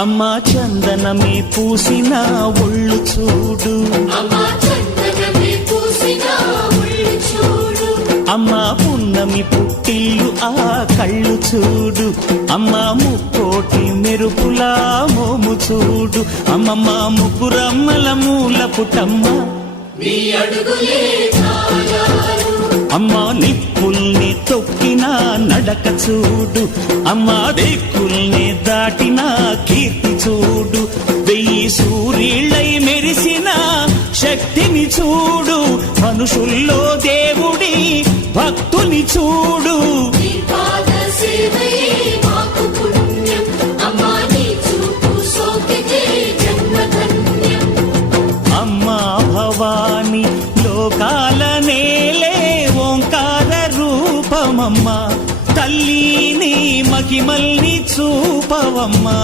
అమ్మా చందనమే పూసిన ఒళ్ళు చూడు, అమ్మా పున్నమి పుట్టిల్లు ఆ కళ్ళు చూడు, అమ్మా ముక్కోటి మెరుపులా మోము చూడు, అమ్మమ్మ ముగ్గురమ్మల మూల పుటమ్మ అమ్మా నిప్పుల్ని తొక్కిన నడక చూడు, అమ్మా దిక్కుల్ని దాటిన కీర్తి చూడు, 1000 సూర్యుళ్ళై మెరిసిన శక్తిని చూడు, మనుషుల్లో దేవుడి భక్తుని చూడు. అమ్మా భవాని లోకాల నేలే ఓంకార రూపమమ్మా, తల్లిని మహిమల్ని చూపవమ్మా.